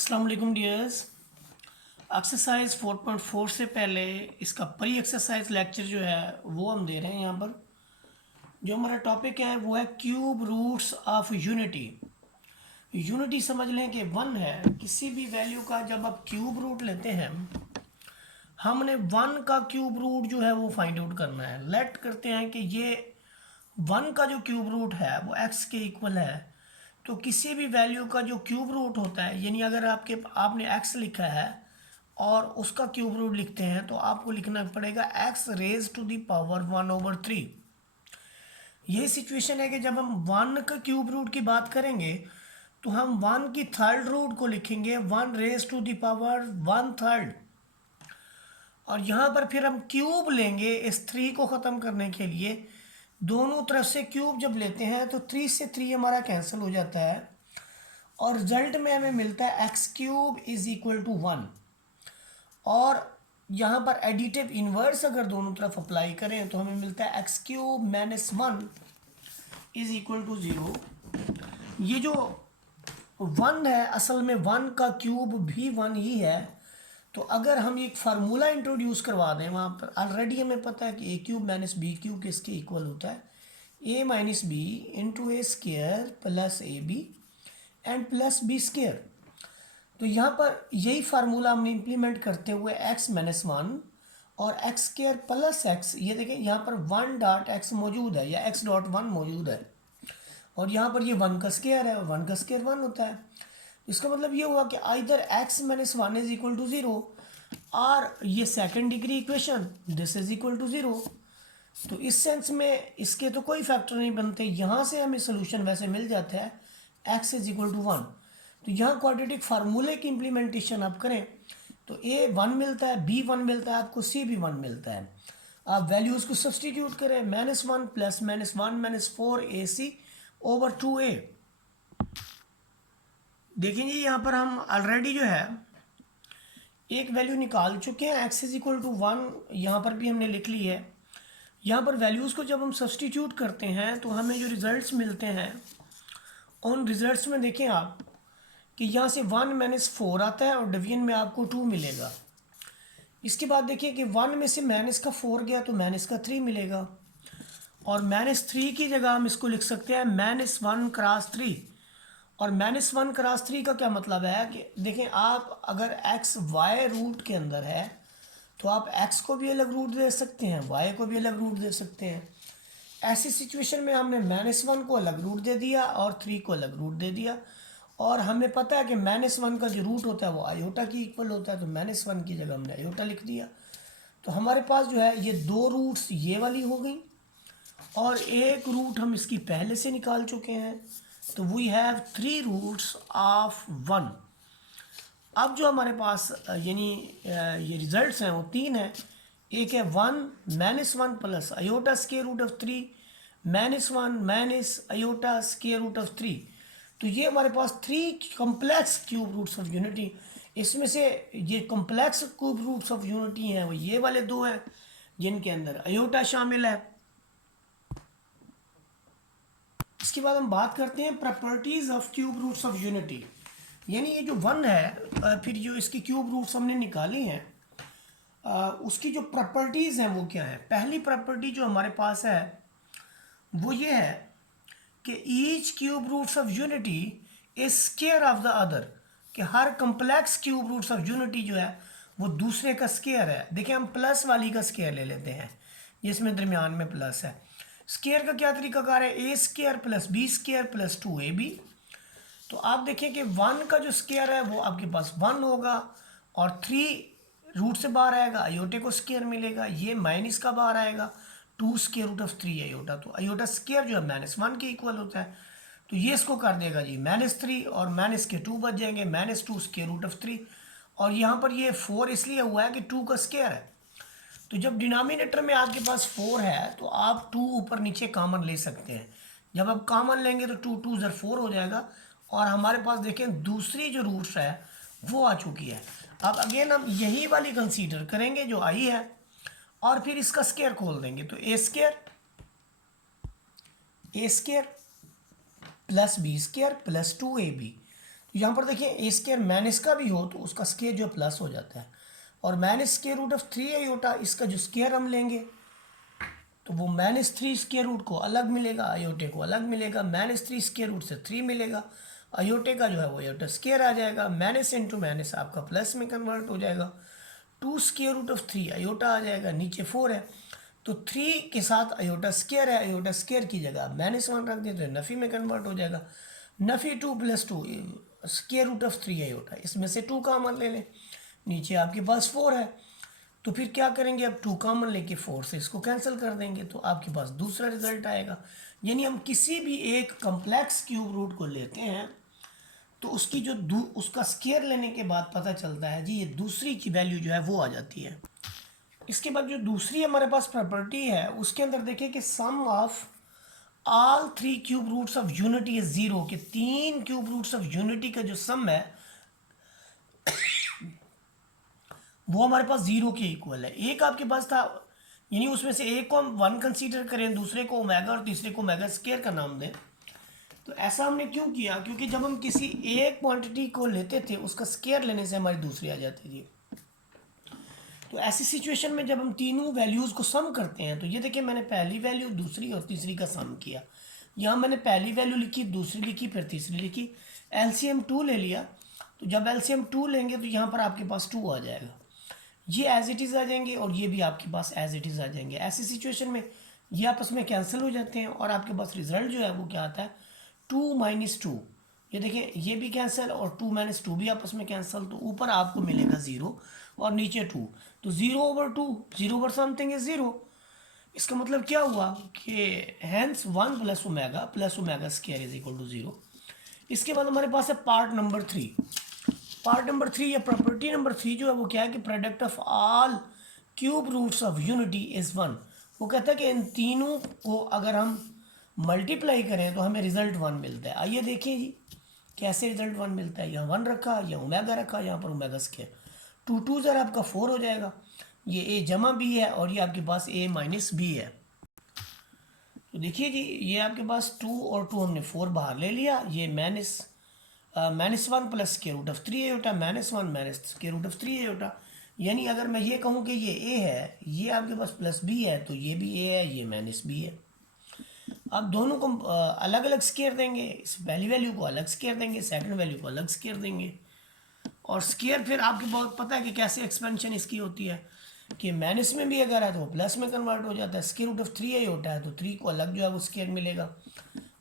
अस्सलाम वालेकुम dears. Exercise 4.4 से पहले इसका प्री एक्सरसाइज लेक्चर जो है वो हम दे रहे हैं। यहाँ पर जो हमारा टॉपिक है वो है cube roots of unity. Unity समझ लें कि वन है। किसी भी वैल्यू का जब आप क्यूब रूट लेते हैं, हमने वन का क्यूब रूट जो है वो फाइंड आउट करना है। लेट करते हैं कि ये वन का जो क्यूब रूट है वो एक्स के इक्वल है। तो किसी भी वैल्यू का जो क्यूब रूट होता है, यानी अगर आपने एक्स लिखा है और उसका क्यूब रूट लिखते हैं तो आपको लिखना पड़ेगा x raise to the power 1/3। यही सिचुएशन है कि जब हम वन का क्यूब रूट की बात करेंगे तो हम वन की थर्ड रूट को लिखेंगे 1 रेज टू द पावर 1/3। और यहाँ पर फिर हम क्यूब लेंगे इस 3 को ख़त्म करने के लिए। दोनों तरफ से क्यूब जब लेते हैं तो 3 से 3 हमारा कैंसिल हो जाता है और रिजल्ट में हमें मिलता है x cube is equal to 1। और यहाँ पर एडिटिव इन्वर्स अगर दोनों तरफ अप्लाई करें तो हमें मिलता है x cube minus 1 is equal to 0। ये जो 1 है असल में 1 का क्यूब भी 1 ही है। तो अगर हम एक फार्मूला इंट्रोड्यूस करवा दें, वहाँ पर ऑलरेडी हमें पता है कि A cube minus B cube किसके इक्वल होता है, A minus B into A square plus A B and plus B square. तो यहाँ पर यही फार्मूला हमने इम्प्लीमेंट करते हुए एक्स माइनस 1 और एक्स स्केयर प्लस एक्स, ये देखें यहाँ पर 1 डॉट एक्स मौजूद है या एक्स डॉट 1 मौजूद है और यहाँ पर ये 1 का स्केयर है और 1 का स्केयर 1 होता है। इसका मतलब ये हुआ कि either x minus 1 is equal to 0 और ये second degree equation this is equal to 0। तो इस सेंस में इसके तो कोई फैक्टर नहीं बनते। यहाँ से हमें सोल्यूशन वैसे मिल जाता है एक्स इज इक्वल टू 1। तो यहाँ क्वाड्रेटिक फार्मूले की इम्प्लीमेंटेशन आप करें तो ए 1 मिलता है, बी 1 मिलता है, आपको सी भी 1 मिलता है। आप वैल्यूज़ को सब्सटीट्यूट करें, -1 प्लस -1 -4 ए सी ओवर 2a। देखेंगे यहाँ पर हम ऑलरेडी जो है एक वैल्यू निकाल चुके हैं एक्स इज इक्वल टू 1, यहाँ पर भी हमने लिख ली है। यहाँ पर वैल्यूज़ को जब हम सब्सटीट्यूट करते हैं तो हमें जो रिजल्ट्स मिलते हैं उन रिजल्ट्स में देखें आप कि यहाँ से 1 माइनस 4 आता है और डिवीजन में आपको 2 मिलेगा। इसके बाद देखिए कि 1 में से माइनस का 4 गया तो माइनस का 3 मिलेगा और -3 की जगह हम इसको लिख सकते हैं -1 क्रॉस 3। और -1 क्रॉस 3 का क्या मतलब है कि देखें आप अगर x y रूट के अंदर है तो आप x को भी अलग रूट दे सकते हैं, y को भी अलग रूट दे सकते हैं। ऐसी सिचुएशन में हमने -1 को अलग रूट दे दिया और 3 को अलग रूट दे दिया और हमें पता है कि -1 का जो रूट होता है वो आयोटा की इक्वल होता है, तो -1 की जगह हमने आयोटा लिख दिया। तो हमारे पास जो है ये 2 रूट्स ये वाली हो गई और एक रूट हम इसकी पहले से निकाल चुके हैं। तो वी हैव 3 रूट्स ऑफ 1। अब जो हमारे पास यानी ये रिजल्ट्स हैं वो 3 हैं। एक है 1 -1 plus iota square root of 3 -1 minus iota square root of 3। तो ये हमारे पास 3 complex cube roots of unity. इसमें से ये complex cube roots of unity हैं वो ये वाले 2 हैं जिनके अंदर आयोटा शामिल है। इसके बाद हम बात करते हैं properties of cube roots of unity. यानी ये जो 1 है फिर जो इसकी क्यूब रूट्स हमने निकाली हैं उसकी जो प्रॉपर्टीज़ हैं वो क्या है। पहली प्रॉपर्टी जो हमारे पास है वो ये है कि each cube roots of unity is square of the other, कि हर complex cube roots of unity जो है वो दूसरे का स्क्वायर है। देखिए हम प्लस वाली का स्क्वायर ले लेते हैं जिसमें दरमियान में प्लस है। स्क्वायर का क्या तरीकाकार है, a square plus b square plus 2ab। तो आप देखें कि 1 का जो स्क्वायर है वो आपके पास 1 होगा और 3 रूट से बाहर आएगा, आयोटे को स्क्वायर मिलेगा, ये माइनस का बाहर आएगा 2 स्क्वायर रूट ऑफ 3 आयोटा। तो आयोटा स्क्वायर जो है -1 के इक्वल होता है। तो ये इसको कर देगा जी -3 और माइनस के 2 बच जाएंगे, -2 स्क्वायर रूट ऑफ 3। और यहाँ पर ये 4 इसलिए हुआ है कि 2 का स्क्वायर है। तो जब डिनोमिनेटर में आपके पास 4 है तो आप 2 ऊपर नीचे कॉमन ले सकते हैं। जब आप कॉमन लेंगे तो 2 2 ज़र 4 हो जाएगा और हमारे पास देखें दूसरी जो रूट्स है वो आ चुकी है। अब अगेन हम यही वाली कंसीडर करेंगे जो आई है और फिर इसका स्क्वायर खोल देंगे। तो a square plus b square plus 2ab। यहाँ पर देखिए ए स्केयर माइनस का भी हो तो उसका स्केयर जो प्लस हो जाता है, और minus square root of 3 iota इसका जो स्केयर हम लेंगे तो वो -3 स्केयर रूट को अलग मिलेगा, अयोटे को अलग मिलेगा। -3 स्केयर रूट से 3 मिलेगा, अयोटे का जो है वो अयोटा स्केयर आ जाएगा। माइनस इंटू माइनस आपका प्लस में कन्वर्ट हो जाएगा। 2 स्केयर रूट ऑफ 3 अयोटा आ जाएगा, नीचे 4 है तो 3 के साथ अयोटा स्केयर है, अयोटा स्केयर की जगह आप -1 रख दें तो नफ़ी में कन्वर्ट हो जाएगा। नफ़ी 2 + 2 स्केयर रूट ऑफ 3 अयोटा, इसमें से 2 कॉमन ले लें, नीचे आपके पास 4 है तो फिर क्या करेंगे, अब 2 कॉमन लेके 4 से इसको कैंसिल कर देंगे तो आपके पास दूसरा रिजल्ट आएगा। यानी हम किसी भी एक कम्प्लेक्स क्यूब रूट को लेते हैं तो उसकी जो उसका स्केयर लेने के बाद पता चलता है जी ये दूसरी की वैल्यू जो है वो आ जाती है। इसके बाद जो दूसरी हमारे पास प्रॉपर्टी है उसके अंदर देखिए कि sum of all 3 cube roots of unity is 0, कि 3 क्यूब रूट्स ऑफ यूनिटी का जो सम है वो हमारे पास 0 के इक्वल है। एक आपके पास था, यानी उसमें से एक को हम 1 कंसीडर करें, दूसरे को ओमेगा और तीसरे को ओमेगा स्केयर का नाम दें। तो ऐसा हमने क्यों किया, क्योंकि जब हम किसी एक क्वांटिटी को लेते थे उसका स्केयर लेने से हमारी दूसरी आ जाती थी। तो ऐसी सिचुएशन में जब हम तीनों वैल्यूज़ को सम करते हैं तो ये देखिए मैंने पहली वैल्यू, दूसरी और तीसरी का सम किया। यहाँ मैंने पहली वैल्यू लिखी, दूसरी लिखी, फिर तीसरी लिखी, एलसीएम 2 ले लिया। तो जब एलसीएम 2 लेंगे तो यहाँ पर आपके पास 2 आ जाएगा, ये एज इट इज़ आ जाएंगे और ये भी आपके पास एज इट इज़ आ जाएंगे। ऐसी सिचुएशन में ये आपस में कैंसिल हो जाते हैं और आपके पास रिजल्ट जो है वो क्या आता है, 2 - 2। ये देखिए ये भी कैंसिल और 2 - 2 भी आपस में कैंसिल, तो ऊपर आपको मिलेगा 0 और नीचे 2। तो 0/2, 0/समथिंग इज 0। इसका मतलब क्या हुआ कि hence 1 + omega square is equal to 0। इसके बाद हमारे पास है पार्ट नंबर 3। पार्ट नंबर 3 या प्रॉपर्टी नंबर 3 जो है वो क्या है कि product of all cube roots of unity is 1। वो कहता है कि इन तीनों को अगर हम मल्टीप्लाई करें तो हमें रिजल्ट 1 मिलता है। आइए देखिए जी कैसे रिजल्ट 1 मिलता है। यहाँ 1 रखा, यहाँ ओमेगा रखा, यहाँ पर ओमेगा स्क्वायर, 2 2 ज़रा आपका 4 हो जाएगा। ये a जमा b है और ये आपके पास a - b है। तो देखिए जी ये आपके पास 2 और 2 हमने 4 बाहर ले लिया, ये -1 + square root of 3 iota, -1 - square root of 3 iota. यानी अगर मैं ये कहूँ कि ये a है, ये आपके पास +b है, तो ये भी a है, ये -b है। अब दोनों को अलग अलग स्केयर देंगे, इस पहली वैल्यू को अलग स्केयर देंगे, सेकंड वैल्यू को अलग स्केयर देंगे। और स्केयर फिर आपको बहुत पता है कि कैसे एक्सपेंशन इसकी होती है कि माइनस में भी अगर है तो वो प्लस में कन्वर्ट हो जाता है। स्क्वायर रूट ऑफ 3 आयोटा है तो 3 को अलग जो है वो स्केयर मिलेगा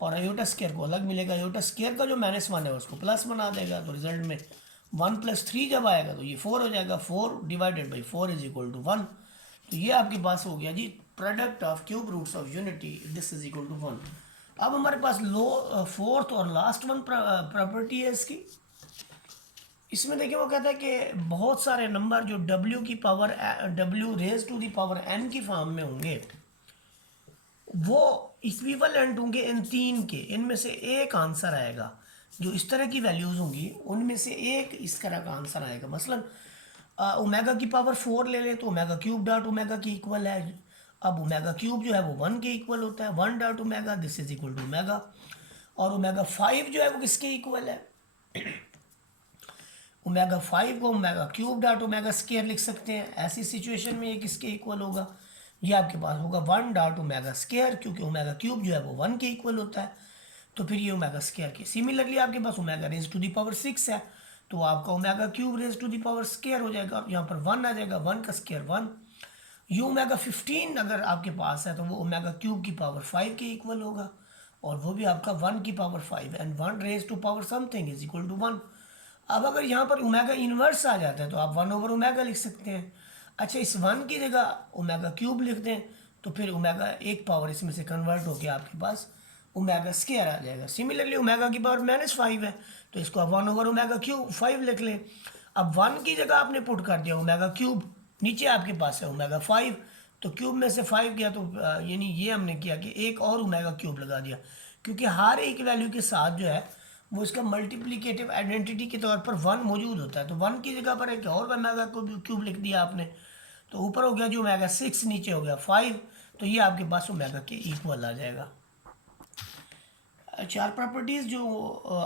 और आयोटा स्केयर को अलग मिलेगा। आयोटा स्केयर का जो -1 है उसको प्लस बना देगा, तो रिजल्ट में 1 + 3 जब आएगा तो ये 4 हो जाएगा। 4/4 इज इक्वल टू 1। तो ये आपके पास हो गया जी product of cube roots of unity, this is equal to 1। अब हमारे पास फोर्थ और लास्ट वन प्रॉपर्टी है इसकी। इसमें देखिए वो कहता है कि बहुत सारे नंबर जो w raise to the power n की फॉर्म में होंगे वो इक्विवेलेंट होंगे इन तीन के, इनमें से एक आंसर आएगा। जो इस तरह की वैल्यूज़ होंगी उनमें से एक इस तरह का आंसर आएगा। मसलन ओमेगा की पावर 4 ले लें तो ओमेगा क्यूब डॉट ओमेगा की इक्वल है। अब ओमेगा क्यूब जो है वो 1 के इक्वल होता है, 1 dot omega, this is equal to omega. और ओमेगा 5 जो है वो किसके इक्वल है, ओमेगा 5 को omega cube dot omega square लिख सकते हैं। ऐसी सिचुएशन में ये किसके इक्वल होगा, ये आपके पास होगा 1 डॉट ओमेगा स्क्वायर, क्योंकि ओमेगा क्यूब जो है वो 1 के इक्वल होता है। तो फिर ये ओमेगा स्क्वायर के सिमिलरली आपके पास omega raise to the power 6 है तो आपका omega cube raise to the power square हो जाएगा और यहाँ पर 1 आ जाएगा, 1 का स्क्वायर 1। ये ओमेगा 15 अगर आपके पास है तो वो ओमेगा क्यूब की पावर 5 के इक्वल होगा और वो भी आपका 1 की power 5 and 1 raise to power something is equal to 1। अब अगर यहाँ पर ओमेगा इन्वर्स आ जाता है तो आप 1/ओमेगा लिख सकते हैं। अच्छा इस 1 की जगह ओमेगा क्यूब लिख दें तो फिर ओमेगा एक पावर इसमें से कन्वर्ट होकर आपके पास ओमेगा स्क्वायर आ जाएगा। सिमिलरली ओमेगा की पावर -5 है तो इसको आप 1/ओमेगा क्यूब 5 लिख लें। अब 1 की जगह आपने पुट कर दिया ओमेगा क्यूब, नीचे आपके पास है ओमेगा 5, तो क्यूब में से 5 गया तो यानी ये हमने किया कि एक और ओमेगा क्यूब लगा दिया, क्योंकि हर एक वैल्यू के साथ जो है वो इसका मल्टीप्लिकेटिव आइडेंटिटी के तौर पर 1 मौजूद होता है। तो 1 की जगह पर एक और ओमेगा क्यूब लिख दिया आपने, तो ऊपर हो गया जो ओमेगा 6, नीचे हो गया 5, तो ये आपके पास ओमेगा के इक्वल आ जाएगा। चार प्रॉपर्टीज़ जो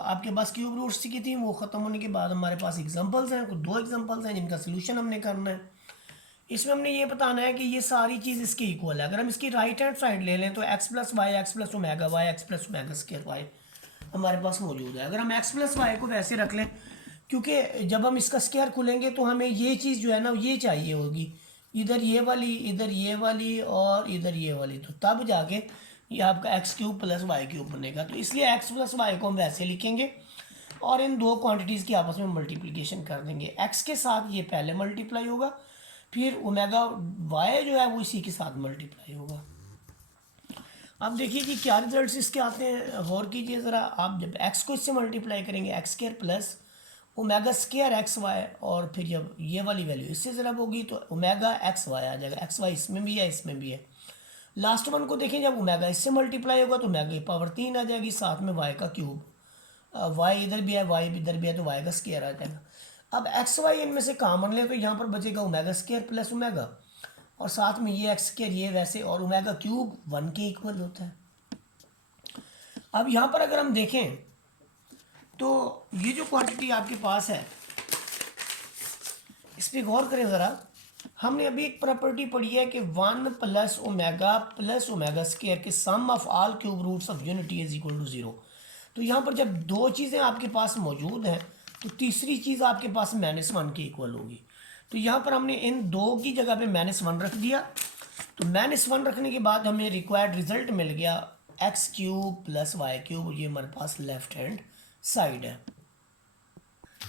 आपके पास क्यूब रूट्स की थी वो ख़त्म होने के बाद हमारे पास एग्जांपल्स हैं, कुछ दो एग्जांपल्स हैं जिनका सोल्यूशन हमने करना है। इसमें हमने ये बताना है कि ये सारी चीज़ इसके इक्वल है। अगर हम इसकी राइट हैंड साइड ले लें तो x plus y x plus omega y x plus omega square y हमारे पास मौजूद है। अगर हम एक्स प्लस वाई को वैसे रख लें, क्योंकि जब हम इसका स्क्वायर खुलेंगे तो हमें ये चीज़ जो है ना ये चाहिए होगी, इधर ये वाली, इधर ये वाली और इधर ये वाली, तो तब जाके ये आपका x cube plus y cube बनेगा। तो इसलिए एक्स प्लस वाई को हम वैसे लिखेंगे और इन दो क्वांटिटीज़ की आपस में मल्टीप्लिकेशन कर देंगे। एक्स के साथ ये पहले मल्टीप्लाई होगा, फिर ओमेगा वाई जो है वो इसी के साथ मल्टीप्लाई होगा। अब देखिए कि क्या रिजल्ट्स इसके आते हैं, गौर कीजिए ज़रा। आप जब एक्स को इससे मल्टीप्लाई करेंगे x square plus omega square x y, और फिर जब ये वाली वैल्यू इससे ज़रब होगी तो ओमेगा एक्स वाई आ जाएगा। एक्स वाई इसमें भी है इसमें भी है। लास्ट वन को देखें, जब ओमेगा इससे मल्टीप्लाई होगा तो ओमेगा की पावर 3 आ जाएगी, साथ में वाई का क्यूब, वाई इधर भी है वाई इधर भी है तो वाई का स्क्वायर आ जाएगा। अब एक्स वाई इनमें से कॉमन ले तो यहाँ पर बचेगा ओमेगा स्क्वायर प्लस ओमेगा, और साथ में ये एक्स स्क्वायर ये वैसे, और ओमेगा क्यूब 1 के इक्वल होता है। अब यहाँ पर अगर हम देखें तो ये जो क्वांटिटी आपके पास है इस पर गौर करें ज़रा। हमने अभी एक प्रॉपर्टी पढ़ी है कि 1 प्लस ओमेगा स्क्वायर के sum of all cube roots of unity is equal to 0। तो यहाँ पर जब दो चीज़ें आपके पास मौजूद हैं तो तीसरी चीज़ आपके पास -1 के इक्वल होगी। तो यहाँ पर हमने इन दो की जगह पे -1 रख दिया। तो -1 रखने के बाद हमें रिक्वायर्ड रिजल्ट मिल गया x cube plus y cube, ये हमारे पास लेफ्ट हैंड साइड है।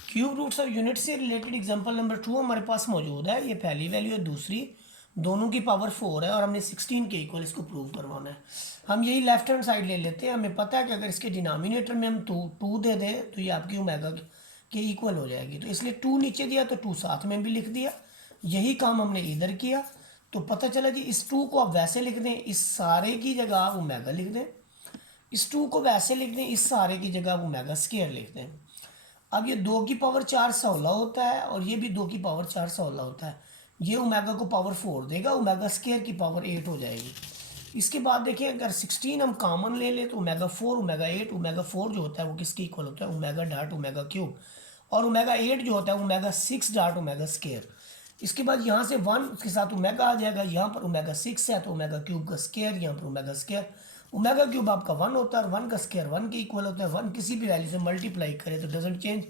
क्यूब रूट्स ऑफ यूनिट से रिलेटेड एग्जांपल नंबर 2 हमारे पास मौजूद है। ये पहली वैल्यू है, दूसरी, दोनों की पावर 4 है और हमने 16 के इक्वल इसको प्रूव करवाना है। हम यही लेफ्ट हैंड साइड ले लेते हैं। हमें पता है कि अगर इसके डिनोमिनेटर में हम 2 दे दें तो ये आपकी ओमेगा के इक्वल हो जाएगी। तो इसलिए 2 नीचे दिया तो 2 साथ में भी लिख दिया। यही काम हमने इधर किया। तो पता चला जी इस 2 को आप वैसे लिख दें, इस सारे की जगह आप ओमेगा लिख दें। इस 2 को वैसे लिख दें, इस सारे की जगह आप ओमेगा स्क्वायर लिख दें। अब ये 2 की पावर 4 16 होता है और ये भी 2 की पावर 4 16 होता है। ये ओमेगा को पावर 4 देगा, ओमेगा स्क्वायर की पावर 8 हो जाएगी। इसके बाद देखिए अगर 16 हम कॉमन ले लें तो ओमेगा 4 ओमेगा 8, ओमेगा 4 जो होता है वो किसके इक्वल होता है, ओमेगा डॉट ओमेगा क्यूब, और ओमेगा 8 जो होता है ओमेगा 6 डॉट ओमेगा स्क्वायर। इसके बाद यहाँ से 1 उसके साथ ओमेगा आ जाएगा, यहाँ पर ओमेगा 6 है तो ओमेगा क्यूब का स्क्वायर, यहाँ पर ओमेगा स्क्वायर, ओमेगा क्यूब आपका 1 होता है और 1 का स्क्वायर 1 के इक्वल होता है। 1 किसी भी वैल्यू से मल्टीप्लाई करें तो doesn't change,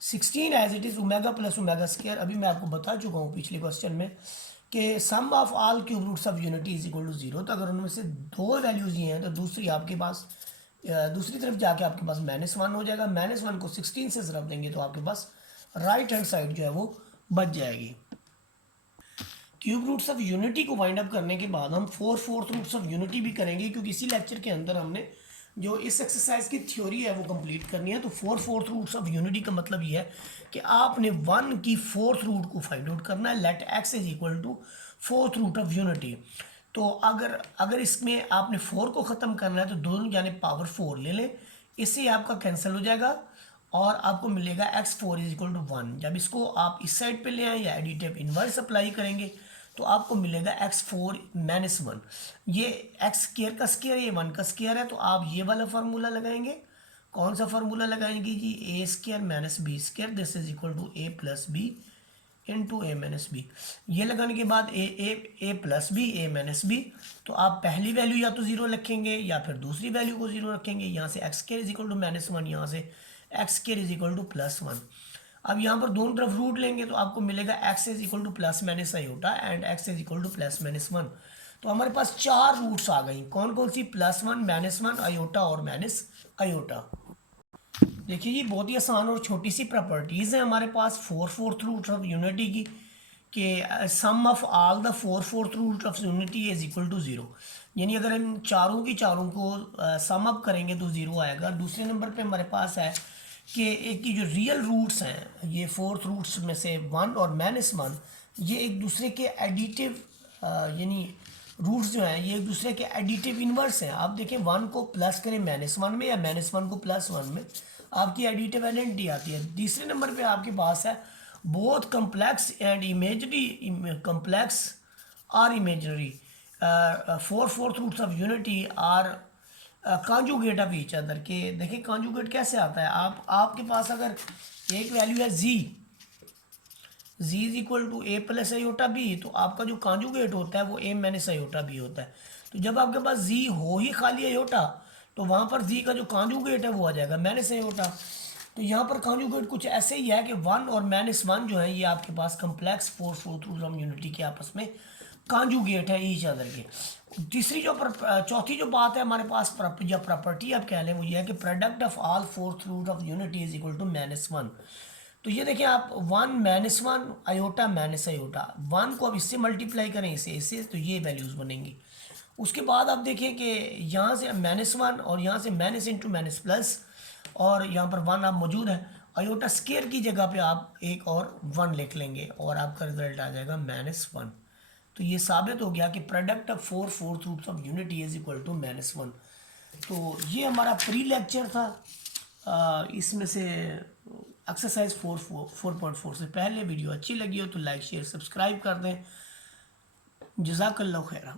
16 as it is omega plus omega square. अभी मैं आपको बता चुका हूँ पिछले क्वेश्चन में कि sum of all cube roots of unity is equal to 0। तो अगर उनमें से दो वैल्यूज ये हैं तो दूसरी आपके पास दूसरी तरफ जाके आपके पास -1 हो जाएगा। -1 को 16 से ज़रब देंगे तो आपके पास राइट हैंड साइड जो है वो बच जाएगी। क्यूब रूट्स ऑफ यूनिटी को वाइंड अप करने के बाद हम 4/4 रूट्स ऑफ यूनिटी भी करेंगे, क्योंकि इसी लेक्चर के अंदर हमने जो इस एक्सरसाइज की थ्योरी है वो कंप्लीट करनी है। तो 4/4 रूट्स ऑफ यूनिटी का मतलब ये है कि आपने 1 की 4th रूट को फाइंड आउट करना है। Let x is equal to 4th root of unity. तो अगर इसमें आपने 4 को ख़त्म करना है तो दोनों जाने पावर 4 ले लें, इससे आपका कैंसिल हो जाएगा और आपको मिलेगा x4 इज इक्वल टू 1। जब इसको आप इस साइड पे ले आए या एडिटिव इन्वर्स अप्लाई करेंगे तो आपको मिलेगा x4 -1। ये x स्क्वायर का स्क्वायर, ये 1 का स्क्वायर है, तो आप ये वाला फार्मूला लगाएंगे। कौन सा फार्मूला लगाएंगे जी, a square minus b square this is equal to a plus b into a minus b. ये लगाने के बाद a plus b a minus b, तो आप पहली वैल्यू या तो 0 रखेंगे या फिर दूसरी वैल्यू को 0 रखेंगे। यहाँ से x square is equal to -1, यहाँ से x square is equal to +1। अब यहाँ पर दोनों तरफ रूट लेंगे तो आपको मिलेगा x is equal to plus minus iota and x is equal to +-1। तो हमारे पास 4 रूट्स आ गई। कौन कौन सी, +1 -1 आयोटा और माइनस आयोटा। देखिए ये बहुत ही आसान और छोटी सी प्रॉपर्टीज़ हैं हमारे पास 4/4 रूट्स ऑफ यूनिटी की, कि sum of all the 4/4 root of unity is equal to 0। यानी अगर हम चारों की चारों को सम अप करेंगे तो 0 आएगा। दूसरे नंबर पे हमारे पास है कि एक की जो रियल रूट्स हैं ये 4th रूट्स में से 1 और -1, ये एक दूसरे के एडिटिव यानी रूट्स जो हैं ये एक दूसरे के एडिटिव इन्वर्स हैं। आप देखें 1 को प्लस करें -1 में या -1 को +1 में, आपकी एडिटिव आइडेंटिटी आती है। तीसरे नंबर पे आपके पास है both complex and imagery, complex और imaginary 4/4 roots of unity are conjugate of each other के देखिए कॉन्जुगेट कैसे आता है। आपके पास अगर एक वैल्यू है z is equal to a plus iota b, तो आपका जो कॉन्जुगेट होता है वो ए माइनस आयोटा बी होता है। तो जब आपके पास जी हो ही खाली आयोटा, तो वहाँ पर जी का जो कॉन्जुगेट है वो आ जाएगा माइनस आयोटा। तो यहाँ पर कॉन्जुगेट कुछ ऐसे ही है कि वन और माइनस वन जो है ये आपके पास complex force flow through from unity के आपस में कॉन्जुगेट है ईच अदर के। तीसरी जो चौथी जो बात है हमारे पास या प्रॉपर्टी आप कह लें, वो ये है कि प्रोडक्ट ऑफ ऑल फोर्स थ्रू of unity is equal to minus one. तो ये देखिए आप one minus one iota minus iota, one को अब इससे मल्टीप्लाई करें इससे तो ये वैल्यूज़ बनेंगी। उसके बाद आप देखिए कि यहाँ से माइनस वन और यहाँ से माइनस इंटू माइनस प्लस, और यहाँ पर वन आप मौजूद है, आयोटा स्केयर की जगह पे आप एक और वन लिख लेंगे और आपका रिजल्ट आ जाएगा माइनस वन। तो ये साबित हो गया कि product of four fourth roots of unity is equal to minus one. तो ये हमारा प्री लेक्चर था। इसमें से एक्सरसाइज 4.4 से पहले वीडियो अच्छी लगी हो तो लाइक शेयर सब्सक्राइब कर दें। जज़ाकल्लाहु खैरा।